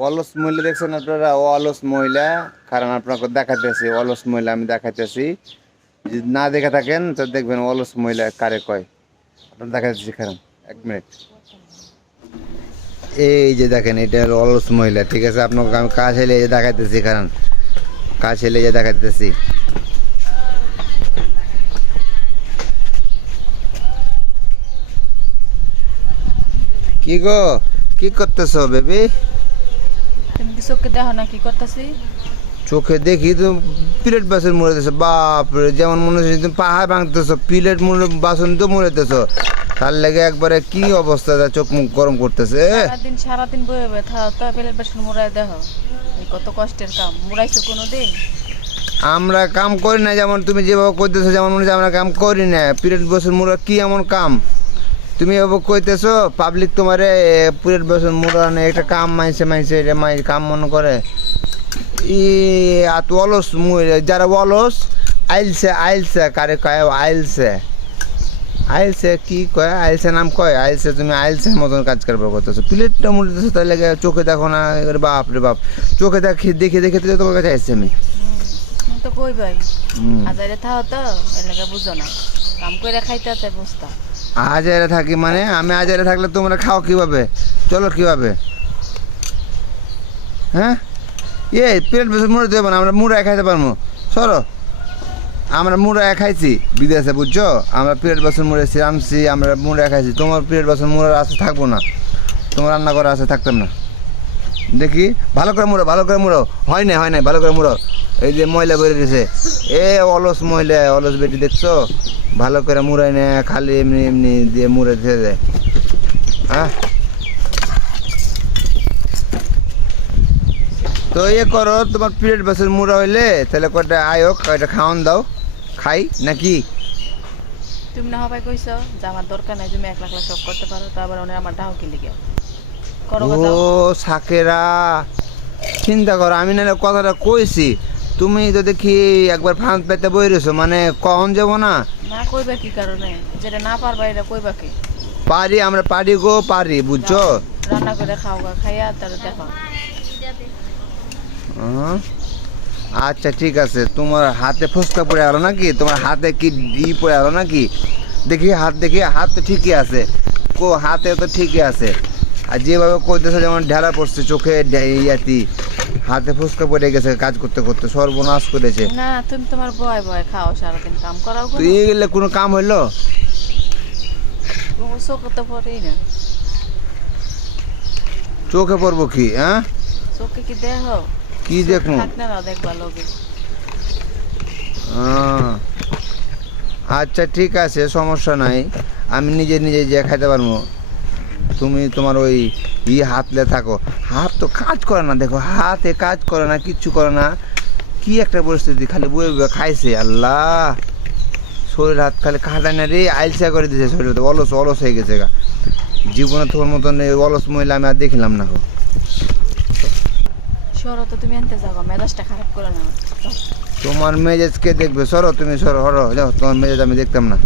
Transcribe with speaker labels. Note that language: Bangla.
Speaker 1: অলস মহিলা দেখছেন আপনারা? অলস মহিলা। কারণ আপনাকে দেখাইতেছি অলস মহিলা আমি দেখাইতেছি। যদি না দেখে থাকেন, তো দেখবেন অলস মহিলা কারে কয়। আপনার দেখাইতেছি কারণ এক মিনিট। এই যে দেখেন, এটা অলস মহিলা, ঠিক আছে? আপনাকে আমি কাজ হেলে যে দেখাইতেছি, কারণ কাজ হেলে যে দেখাইতেছি। কি গো? কি করতেছ, বেবি?
Speaker 2: চোখে দেখো না কি করতেছি?
Speaker 1: চোখে দেখি তো প্লেট বাসন মরেতেছো বাপরে যেমন মনে হচ্ছে তুমি পাহাড় ভাঙতেছো প্লেট মরে বাসন তো মরেতেছো তার লেগে একবারে কি অবস্থা তা চোখ মুখ গরম করতেছে
Speaker 2: সারাদিন সারাদিন বয়ে বয়ে থাও তো বেসন দেখো। কত কষ্টের কাম মুড়াইছো কোনো দিন
Speaker 1: আমরা কাম করি না যেমন তুমি যেভাবে করতেছো যেমন মনে হচ্ছে আমরা কাম করি না। প্লেট বাসন মুড়া কি এমন কাম? তুমি এভাবে কইতেছো পাবলিক তোমারে প্লেট বাসন মুড়া না একটা কাম মাইছে মাইছে এটা মাই কাম মনে করে। ই আত অলস যারা অলস আইলছে আইলছে কারে কয় আইলছে। আইলছে কি কয় আইলছে নাম কয় আইলছে তুমি আইলছে মতন কাজ করবার করতেছো। প্লেটটা মুড়তেছো তাই লাগে চোখে দেখো না এবারে বাপ রে বাপ। চোখে দেখে দেখে দেখে তো তোমার কাছে আসছে আমি।
Speaker 2: তো কই ভাই আজারে থাও তো এলাকা বুঝো না। কাম করে খাইতে তাই
Speaker 1: আজারে থাকি মানে? আমি আজারে থাকলে তোমরা খাও কীভাবে? চলো কীভাবে? হ্যাঁ? এ প্লেট বেশি মুড়ে দেবো না, আমরা মুড়ায় খাইতে পারব। সরো। আমরা মুড়ায় খাইছি বিদেশে, বুঝছ? আমরা প্লেট বাসন মুড়েছি, আনছি, আমরা মুড়ায় খাইছি। তোমার প্লেট বাসন মুড়ার আশা থাকব না। তোমার রান্না করার আশা থাকতাম না। দেখি, ভালো করে মুড়ো ভালো করে মুড়ো হয় না হয় না ভালো করে মুড়ো এই যে ময়লা বেরিয়ে দিয়েছে এ অলস মহিলা অলস বেটি দেখছ? ভালো করে মুড়াই না খালি এমনি এমনি দিয়ে মুড়ে দিয়ে দেয় হ্যাঁ? তো ইয়ে করো তোমার পিরিয়ড বাসের মুড়া হইলে তাহলে কটা আয়ো কয়টা খাওয়ান দাও। খাই নাকি?
Speaker 2: তুমি না হবাই কইছো যে আমার দরকার নাই তুমি একলা একলা সব করতে পারো তো আবার ওনে আমার ডাও কিলি গেও করো
Speaker 1: ও সাকেরা চিন্তা করো আমি নাহলে কথাটা কইছি। তুমি তো দেখি একবার ফাঁদ পেতে বই রয়েছো মানে কখন যাব না?
Speaker 2: না কইবা কি কারণে? যেটা না পারবা এটা কইবা কি?
Speaker 1: পারি আমরা পারি গো পারি বুঝছ?
Speaker 2: রান্না করে খাও গা খাইয়া তাহলে দেখো।
Speaker 1: আচ্ছা ঠিক আছে। তোমার হাতে ফসকা পড়ে গেল নাকি? তোমার হাতে কি ই পড়ে গেল নাকি? দেখি হাত দেখি হাত তো ঠিকই আছে। কো হাতে তো ঠিকই আছে। আর যেভাবে করতেছে যেমন ঢেলা পড়ছে চোখে ইয়াতি। হাতে ফুসকা পড়ে গেছে কাজ করতে করতে সর্বনাশ করেছে।
Speaker 2: না তুমি তোমার ভয় ভয় খাও সারাদিন কাম করাও
Speaker 1: তো এই গেলে কোনো কাম হইল?
Speaker 2: চোখ তো পরেই না।
Speaker 1: চোখে পড়ব কি হ্যাঁ?
Speaker 2: চোখে কি দেখো
Speaker 1: কি দেখব?
Speaker 2: থাক না দেখবা লোকে।
Speaker 1: আহ, আচ্ছা ঠিক আছে সমস্যা নাই। আমি নিজে নিজে যে খাইতে পারব। তুমি তোমার ওই ই হাতলে থাকো। হাত তো কাজ করে না দেখো হাতে কাজ করে না কিচ্ছু করে না। কি একটা পরিস্থিতি খালি বয়ে বয়ে খাইছে আল্লাহ। শরীর হাত খালি খাটা না রে আইলসা করে দিয়েছে শরীর অলস অলস হয়ে গেছে গা। জীবনে তোমার মতন এই অলস মহিলা আমি আর দেখিলাম না
Speaker 2: সরো তো তুমি আনতে যাব মেজাজটা খারাপ করে না।
Speaker 1: তোমার মেজাজ কে দেখবে সরো তুমি সরো হরো যাও তোমার মেজাজ আমি দেখতাম না।